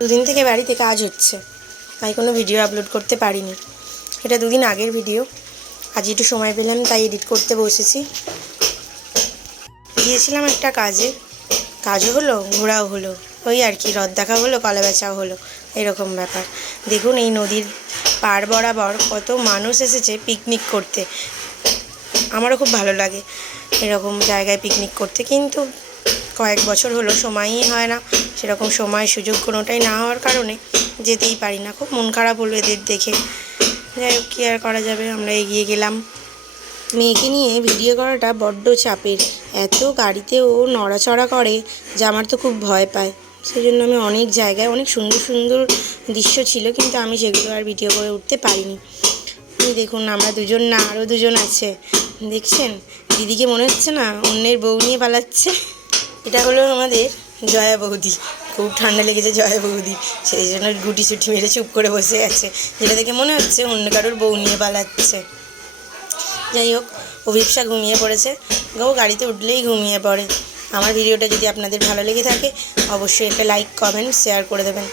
দুদিন থেকে বাড়িতে কাজ হচ্ছে, তাই কোনো ভিডিও আপলোড করতে পারিনি। এটা দুদিন আগের ভিডিও। আজ একটু সময় পেলাম তাই এডিট করতে বসেছি। গিয়েছিলাম একটা কাজে, কাজও হলো ঘোরাও হলো, ওই আর কি, রথ দেখা হলো, কলা বেচাও হলো, এরকম ব্যাপার। দেখুন এই নদীর পাড় বরাবর কত মানুষ এসেছে পিকনিক করতে। আমারও খুব ভালো লাগে এরকম জায়গায় পিকনিক করতে, কিন্তু কয়েক বছর হলো সময়ই হয় না। সেরকম সময় সুযোগ কোনোটাই না হওয়ার কারণে যেতেই পারি না। খুব মন খারাপ হলো এদের দেখে। যাই হোক, কী আর করা যাবে, আমরা এগিয়ে গেলাম। মেয়েকে নিয়ে ভিডিও করাটা বড্ড চাপের। এত গাড়িতে ও নড়াচড়া করে যে আমার তো খুব ভয় পায়। সেই জন্য আমি অনেক জায়গায় অনেক সুন্দর সুন্দর দৃশ্য ছিল, কিন্তু আমি সেগুলো আর ভিডিও করে উঠতে পারিনি। দেখুন আমরা দুজন না, আরও দুজন আছে, দেখছেন? দিদিকে মনে হচ্ছে না অন্যের বউ নিয়ে পালাচ্ছে? এটা হলো আমাদের জয়া বৌদি। খুব ঠান্ডা লেগেছে জয়া বৌদি, সেই জন্য গুটি সুটি মেরে চুপ করে বসে আছে, যেটা দেখে মনে হচ্ছে অন্য কারোর বউ নিয়ে পালাচ্ছে। যাই হোক, অভিপ্সা ঘুমিয়ে পড়েছে। গাড়িতে উঠলেই ঘুমিয়ে পড়ে। আমার ভিডিওটা যদি আপনাদের ভালো লেগে থাকে অবশ্যই একটা লাইক, কমেন্ট, শেয়ার করে দেবেন।